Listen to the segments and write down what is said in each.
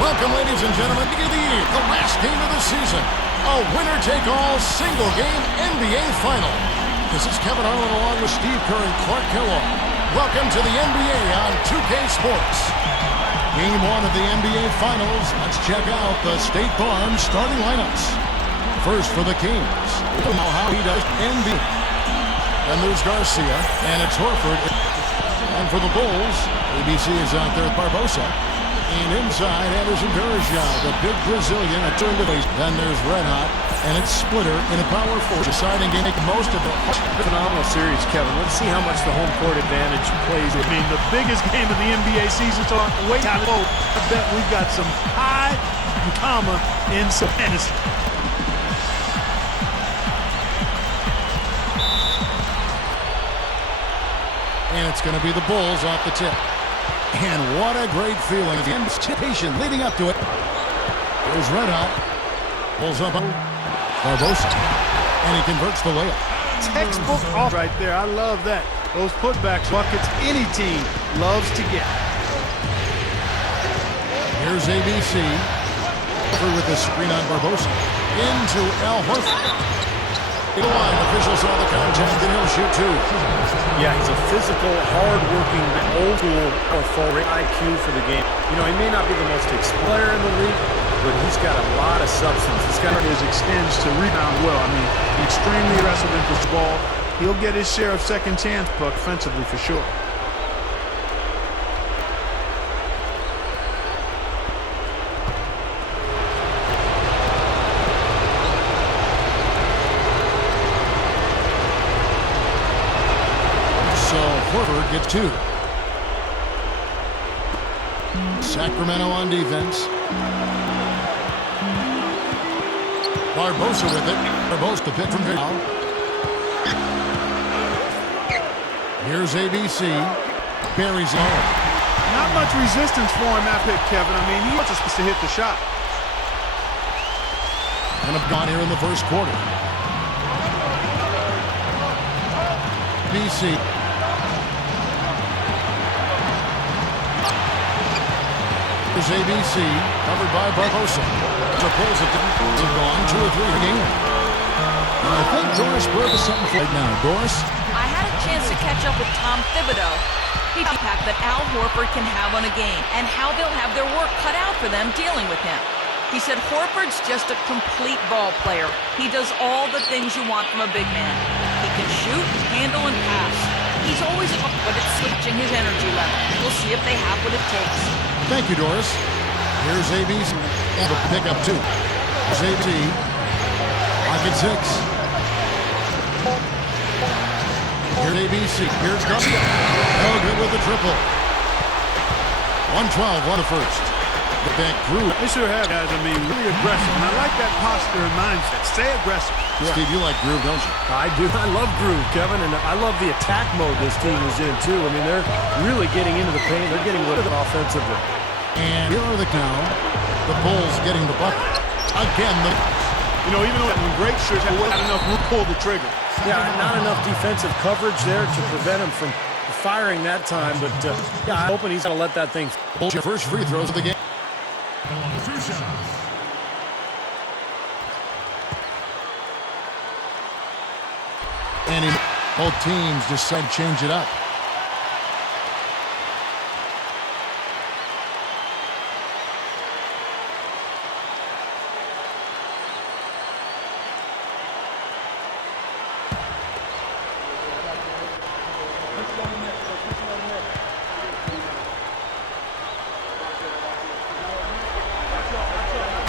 Welcome, ladies and gentlemen, to the last game of the season. A winner-take-all single-game NBA Final. This is Kevin Harlan along with Steve Kerr and Clark Kellogg. Welcome to the NBA on 2K Sports. Game 1 of the NBA Finals. Let's check out the State Farm starting lineups. First for the Kings. We know how he does NBA. Then there's Garcia, and it's Horford. And for the Bulls, ABC is out there at Barbosa. And inside, Anderson Varejao, the big Brazilian, a turn to base. Then there's Red Hot, and it's Splitter in a power forward. Deciding to make the most of it. Phenomenal series, Kevin. Let's see how much the home court advantage plays. I mean, the biggest game of the NBA season. So wait, I bet we've got some high and comma in some fantasy. And it's going to be the Bulls off the tip. And what a great feeling. The anticipation leading up to it. There's Red Hot. Pulls up on Barbosa. And he converts the layup. Textbook off right there. I love that. Those putbacks, buckets, any team loves to get. Here's ABC. Through with the screen on Barbosa. Into Al Horford. The line, officials saw the contact, and he'll shoot two. Yeah, he's a physical, hard-working, old-school forward. IQ for the game. You know, he may not be the most explosive player in the league, but he's got a lot of substance. He's got his extends to rebound well. I mean, extremely aggressive in the ball. He'll get his share of second chance, but offensively for sure. Horford gets two. Sacramento on defense. Barbosa with it. Barbosa the pick from Vidal. Here's ABC. Buries it. Not much resistance for him that pick, Kevin. I mean, he wants us to hit the shot. And have gone here in the first quarter. BC. Here's ABC, covered by Barbosa. To pulls it down. Gone 2 or 3 game. And I think Doris Burke is something right now. Doris? I had a chance to catch up with Tom Thibodeau. He impact that Al Horford can have on a game and how they'll have their work cut out for them dealing with him. He said Horford's just a complete ball player. He does all the things you want from a big man. He can shoot, handle, and pass. He's always up, but it's switching his energy level. We'll see if they have what it takes. Thank you, Doris. Here's ABC. And a pickup two. Here's AT. Pocket 6. Here's ABC. Here's Garcia. No good with the triple. 112 on the first. The back Groove. They sure have guys. I mean, really aggressive. And I like that posture and mindset. Stay aggressive. Yeah. Steve, you like Groove, don't you? I do. I love Groove, Kevin, and I love the attack mode this team is in, too. I mean, they're really getting into the paint. They're getting rid of it offensively. And here are the count. The Bulls getting the bucket. Again, you know, even though in great shirts, not enough room to pull the trigger. Yeah, not enough defensive coverage there to prevent him from firing that time. But, yeah, I'm hoping he's going to let that thing. Bulls your first free throws of the game. And both teams decide to change it up.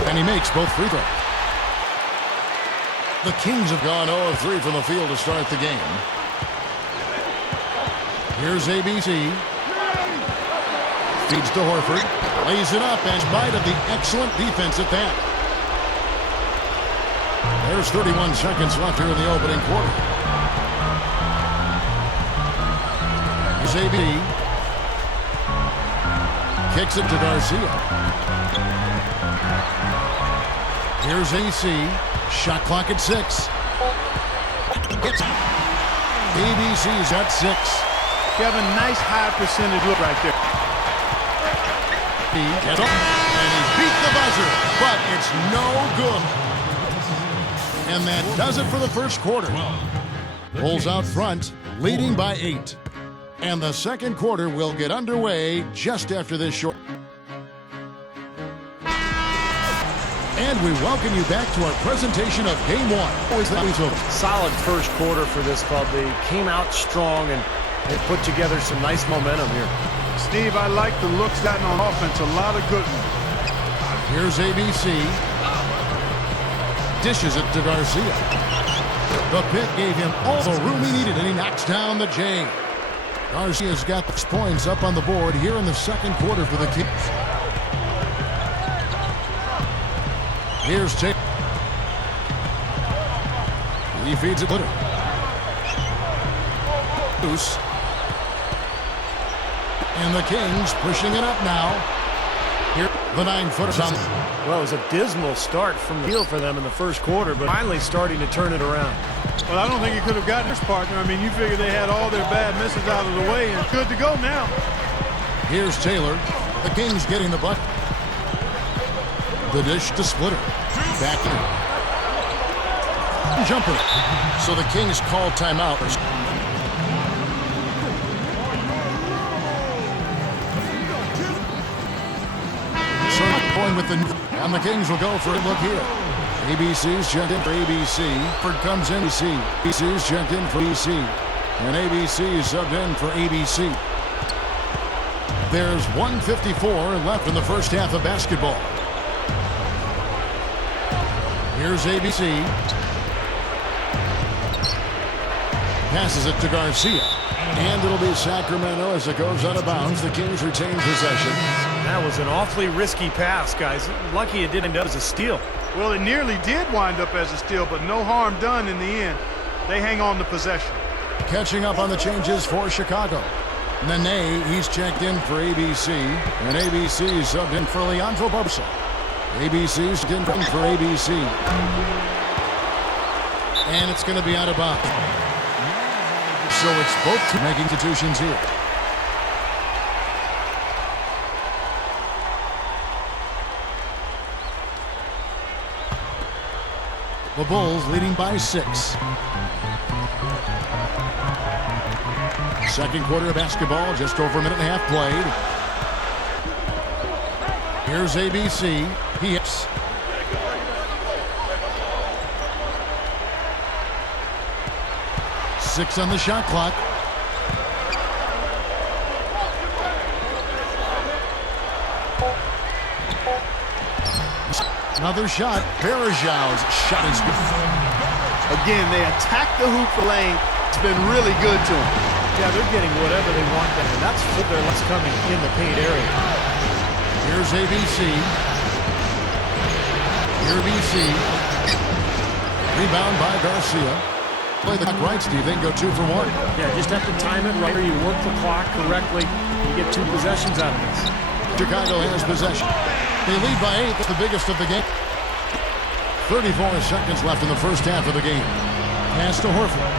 And he makes both free throws. The Kings have gone 0-3 from the field to start the game. Here's ABC. Feeds to Horford. Lays it up in spite of the excellent defense at that. There's 31 seconds left here in the opening quarter. Here's AB. Kicks it to Garcia. Here's AC. Shot clock at 6. ABC's at 6. Kevin, nice high percentage look right there. And And he beat the buzzer, but it's no good. And that does it for the first quarter. Bulls out front, leading by 8. And the second quarter will get underway just after this short. And we welcome you back to our presentation of Game 1. Always a solid first quarter for this club. They came out strong and they put together some nice momentum here. Steve, I like the looks gotten on offense. A lot of good ones. Here's ABC. Dishes it to Garcia. The pit gave him all the room he needed, and he knocks down the J. Garcia's got 6 points up on the board here in the second quarter for the Kings. Here's Taylor. He feeds it to Loose. And the Kings pushing it up now. Here, the 9-footer. Well, it was a dismal start from the field for them in the first quarter, but finally starting to turn it around. Well, I don't think he could have gotten his partner. I mean, you figure they had all their bad misses out of the way and good to go now. Here's Taylor. The Kings getting the bucket. The dish to Splitter. Back in. Jumper. So the Kings call timeout. So going with the... And the Kings will go for a look here. ABC's checked in for ABC. Ford comes in. ABC's checked in for ABC. And ABC is subbed in for ABC. There's 1:54 left in the first half of basketball. Here's ABC. Passes it to Garcia. And it'll be Sacramento as it goes out of bounds. The Kings retain possession. That was an awfully risky pass, guys. Lucky it didn't end up as a steal. Well, it nearly did wind up as a steal, but no harm done in the end. They hang on to possession. Catching up on the changes for Chicago. Nene, he's checked in for ABC. And ABC is subbed in for Leandro Barbosa. ABC's in for ABC. And it's going to be out of bounds. So it's both teams making substitutions here. The Bulls leading by 6. Second quarter of basketball, just over a minute and a half played. Here's ABC. He hits. Six on the shot clock. Another shot. Barajau's shot is good. Again, they attack the hoop for lane. It's been really good to them. Yeah, they're getting whatever they want there. That's what they're what's coming in the paint area. Here's ABC. ABC. Rebound by Garcia. Play the clock right, Steve. They can go 2 for 1. Yeah, just have to time it right. You work the clock correctly. You get 2 possessions out of this. Chicago has possession. They lead by 8. That's the biggest of the game. 34 seconds left in the first half of the game. Pass to Horford.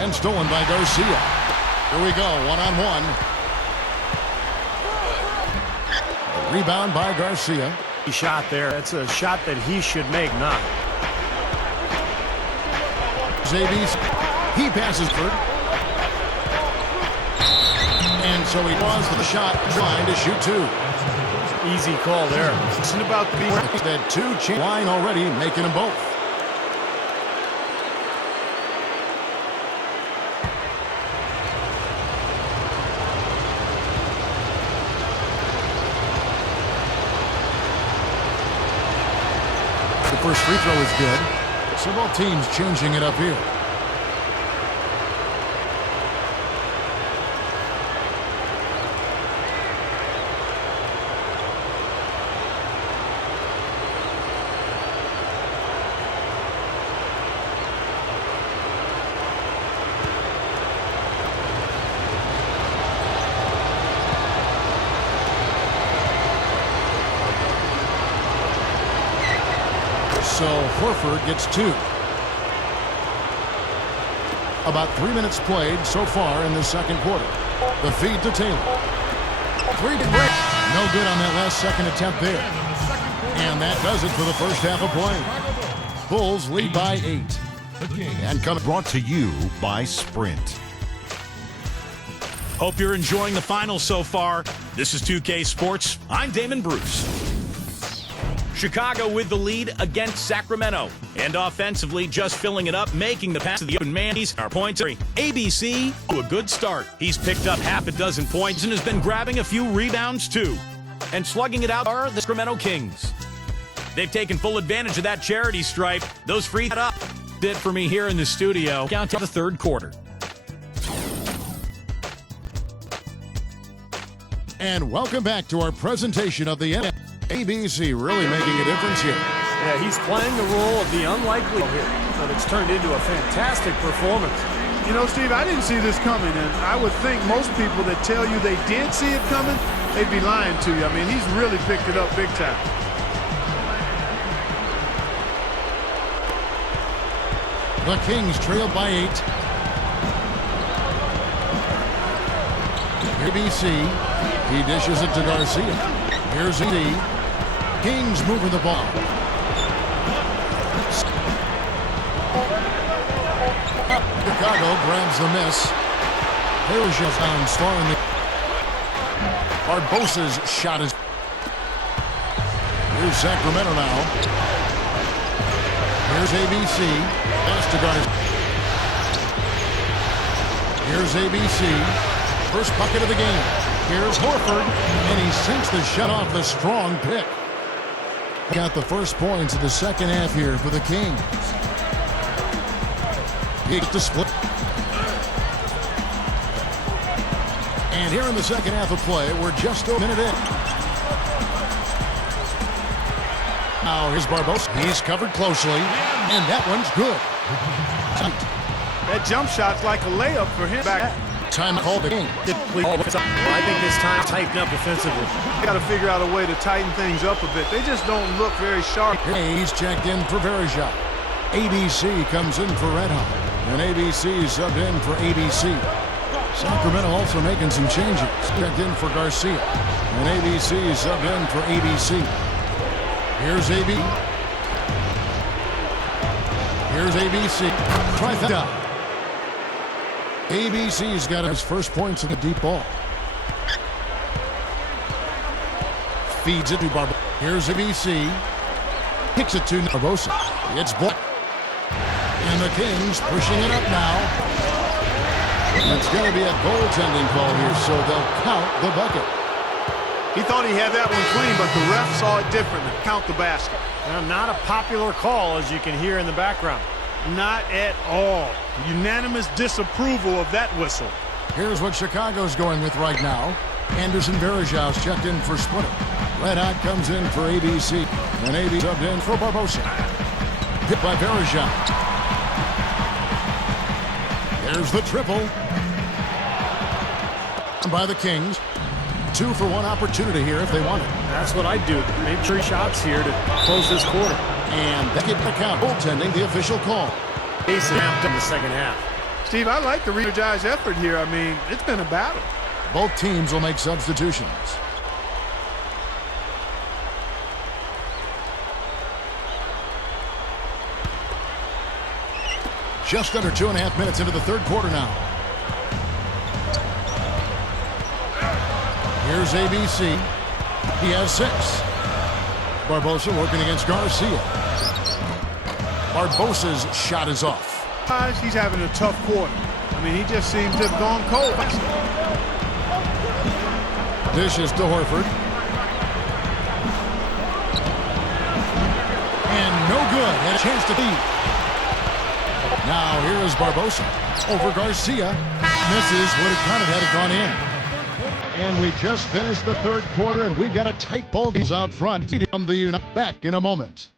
And stolen by Garcia. Here we go, one-on-one. Rebound by Garcia. He shot there. That's a shot that he should make, not. ABC. He passes Ford. And so he was the shot, trying to shoot 2. Easy call there. It's about the that 2 line already, making them both. The first free throw is good. So both teams changing it up here. So Horford gets 2. About 3 minutes played so far in the second quarter. The feed to Taylor. 3 to break. No good on that last second attempt there. And that does it for the first half of play. Bulls lead by 8. And brought to you by Sprint. Hope you're enjoying the finals so far. This is 2K Sports. I'm Damon Bruce. Chicago with the lead against Sacramento. And offensively, just filling it up, making the pass to the open man. He's our pointer. ABC to a good start. He's picked up half a dozen points and has been grabbing a few rebounds too. And slugging it out are the Sacramento Kings. They've taken full advantage of that charity stripe. Those free up. It for me here in the studio. Count to the third quarter. And welcome back to our presentation of the ABC, really making a difference here. Yeah, he's playing the role of the unlikely here, but it's turned into a fantastic performance. You know, Steve, I didn't see this coming, and I would think most people that tell you they did see it coming, they'd be lying to you. I mean, he's really picked it up big time. The Kings trail by 8. ABC, he dishes it to Garcia. Here's E. Kings moving the ball. Chicago grabs the miss. Perisia's down far in the... Barbosa's shot is... Here's Sacramento now. Here's ABC. Pass to Garcia. Here's ABC. First bucket of the game. Here's Horford, and he sinks the shot off the strong pick. Got the first points of the second half here for the Kings. He to split. And here in the second half of play, we're just a minute in. Now here's Barbosa. He's covered closely, and that one's good. That jump shot's like a layup for him. Back. Time to call the game. I think this time tighten up defensively. Got to figure out a way to tighten things up a bit. They just don't look very sharp. He's checked in for Perisia. ABC comes in for Red Hot. And ABC subbed in for ABC. Sacramento also making some changes. Checked in for Garcia. And ABC subbed in for ABC. Here's AB. Here's ABC. Trifecta. ABC's got his first points in the deep ball. Feeds it to Barbosa. Here's ABC. Kicks it to Barbosa. It's blocked. And the Kings pushing it up now. It's going to be a goaltending call here, so they'll count the bucket. He thought he had that one clean, but the ref saw it differently. Count the basket. Now, not a popular call, as you can hear in the background. Not at all. Unanimous disapproval of that whistle. Here's what Chicago's going with right now. Anderson Varejau's checked in for Splitter. Red Hot comes in for ABC. And AB subbed in for Barbosa. Hit by Varejau. There's the triple. By the Kings. 2 for 1 opportunity here if they want it. That's what I'd do. Make 3 shots here to close this quarter. And that get the count. Goaltending the official call. Ace amped in the second half. Steve, I like the re-energized effort here. I mean, it's been a battle. Both teams will make substitutions. Just under 2.5 minutes into the third quarter now. Here's ABC. He has 6. Barbosa working against Garcia. Barbosa's shot is off. He's having a tough quarter. I mean, he just seems to have gone cold. Dishes to Horford. And no good. Had a chance to lead. Now here is Barbosa. Over Garcia. Misses. Would have counted had it gone in. And we just finished the third quarter, and we've got a tight ball game out front. From the back in a moment.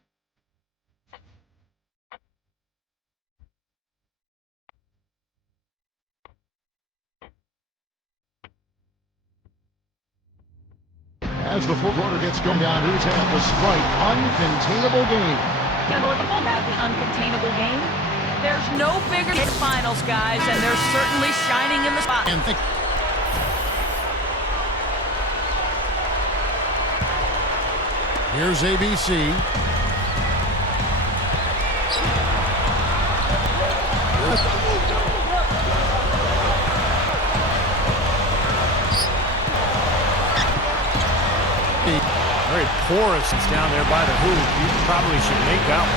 As the fourth quarter gets going down, who's at the Sprite uncontainable game. About the uncontainable game. There's no bigger finals, guys, and they're certainly shining in the spot. And Here's ABC. Very porous down there by the hoop. You probably should make out.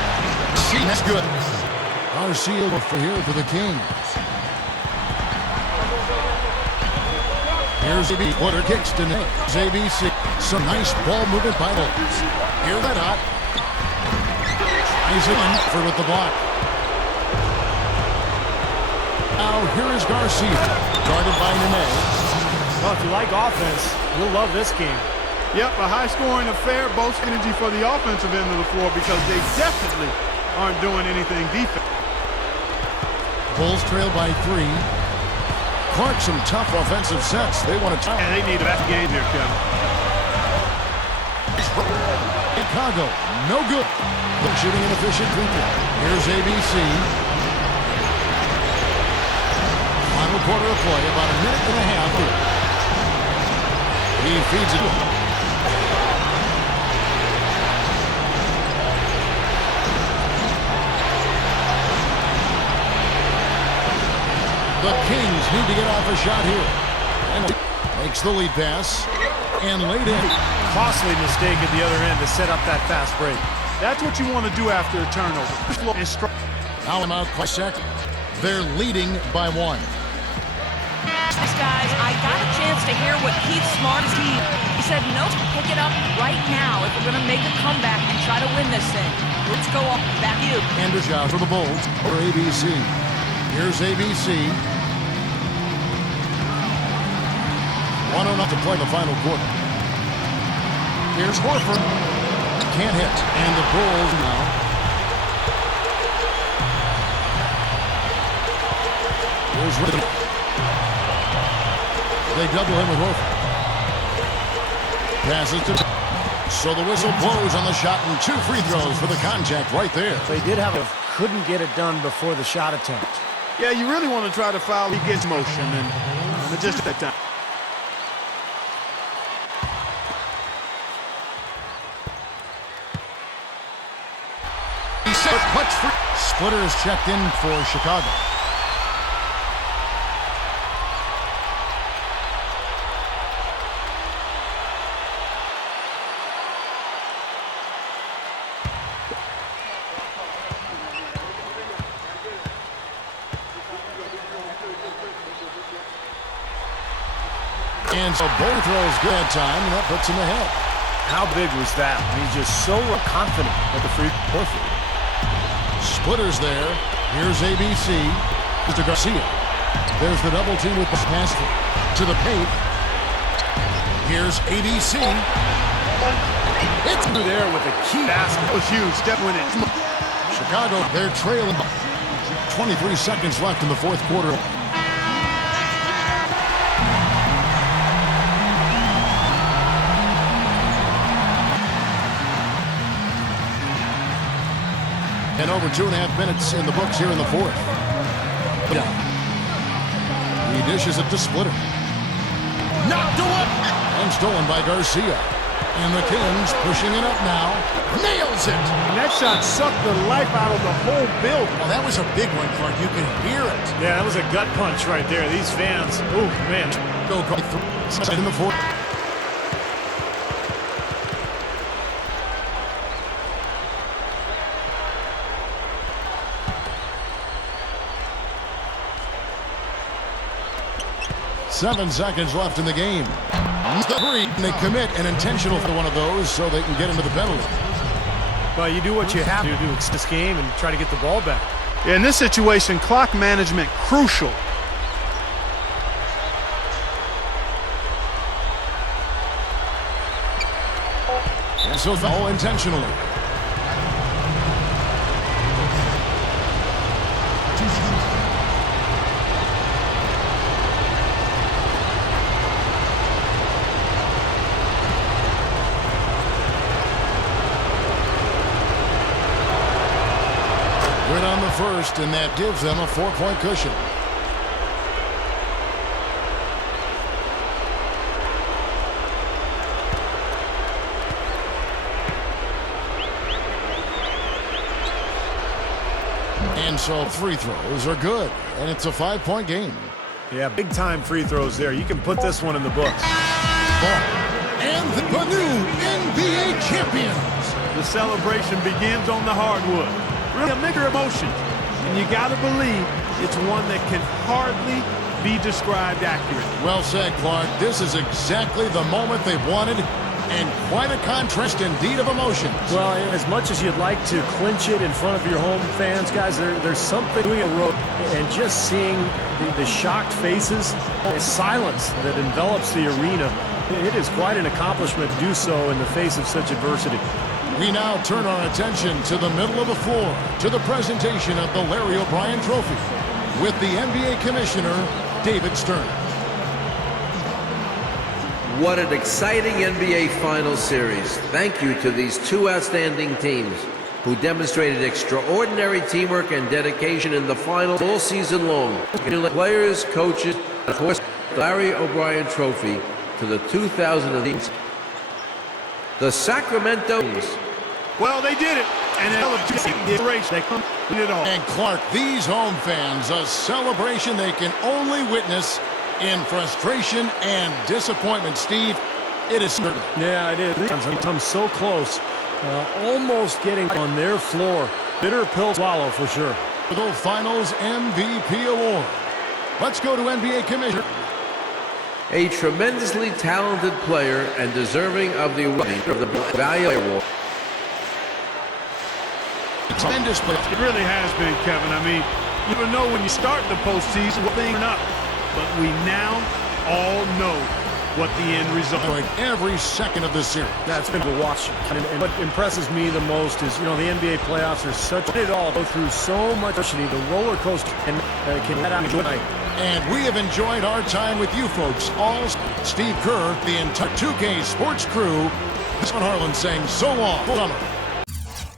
That's good. Garcia for here for the Kings. Here's AB. Footer kicks to net. ABC. Some nice ball movement by Bulls. Here's that hot. Isaac for with the block. Now here is Garcia. Guarded by Nene. Well, if you like offense, you'll love this game. Yep, a high-scoring affair. Both energy for the offensive end of the floor because they definitely aren't doing anything defense. Bulls trail by 3. Clark, some tough offensive sets. They want to tie. And they need a best game here, Kevin. Chicago, no good. They're shooting an efficient free throw. Here's ABC. Final quarter of play, about a minute and a half here. He feeds it. The Kings need to get off a shot here. And makes the lead pass. And laid in. Costly mistake at the other end to set up that fast break. That's what you want to do after a turnover. Now I'm out by second. They're leading by 1. Guys, I got a chance to hear what Keith Smart's team. He said, no, pick it up right now if we're going to make a comeback and try to win this thing. Let's go up. Back to you. And a shot for the Bulls or ABC. Here's ABC. 1-0 to play the final quarter. Here's Horford. Can't hit. And the Bulls now. Here's Rhythm. They double him with Horford. Passes to... So the whistle blows on the shot and 2 free throws for the contact right there. They did have couldn't get it done before the shot attempt. Yeah, you really want to try to foul. He gets motion, and just at that time. He said, "Clutch free." Splitter is checked in for Chicago. And so both throws good at time, and that puts him ahead. How big was that? He's just so confident at the free throw. Splitter's there. Here's ABC. Mr. Garcia. There's the double team with the pass to the paint. Here's ABC. It's there with a key basket. That was huge. Step in it. Chicago, they're trailing. 23 seconds left in the fourth quarter. And over 2.5 minutes in the books here in the fourth. Yeah. He dishes it to Splitter. Knocked away! And stolen by Garcia. And the Kings pushing it up now. Nails it! And that shot sucked the life out of the whole building. Well, that was a big one, Clark. You can hear it. Yeah, that was a gut punch right there. These fans, oh, man. Go in the fourth. Seven seconds left in the game. The three, and they commit an intentional for one of those so they can get into the penalty. Well, you do what you have to do this game and try to get the ball back. Yeah, in this situation, clock management crucial. And so foul intentionally. Good on the first, and that gives them a 4-point cushion. And so free throws are good, and it's a 5-point game. Yeah, big-time free throws there. You can put this one in the books. And the new NBA champions. The celebration begins on the hardwood. Really a mixture of emotions. And you got to believe it's one that can hardly be described accurately. Well said, Clark. This is exactly the moment they've wanted, and quite a contrast indeed of emotions. Well, as much as you'd like to clinch it in front of your home fans, guys, there's something doing a road, and just seeing the shocked faces, the silence that envelops the arena, it is quite an accomplishment to do so in the face of such adversity. We now turn our attention to the middle of the floor, to the presentation of the Larry O'Brien Trophy, with the NBA Commissioner, David Stern. What an exciting NBA Finals series. Thank you to these two outstanding teams who demonstrated extraordinary teamwork and dedication in the finals all season long. Players, coaches, and of course, the Larry O'Brien Trophy to the 2018 the Sacramento Kings. Well, they did it. And the race, they completed it all. And Clark, these home fans, a celebration they can only witness in frustration and disappointment. Steve, it is certain. Yeah, it is. I'm so close, almost getting on their floor. Bitter pill swallow for sure. The Finals MVP award. Let's go to NBA Commissioner. A tremendously talented player and deserving of the Bahia award. Tremendous play. It really has been, Kevin. I mean, you don't know when you start the postseason what things are not. But we now all know what the end result is. Every second of this series. That's been to watch. And what impresses me the most is, the NBA playoffs are such it all go through so much adversity. The roller coaster can let out tonight. And we have enjoyed our time with you folks. All Steve Kerr, the entire 2K Sports crew. This one Harlan saying so long. Summer.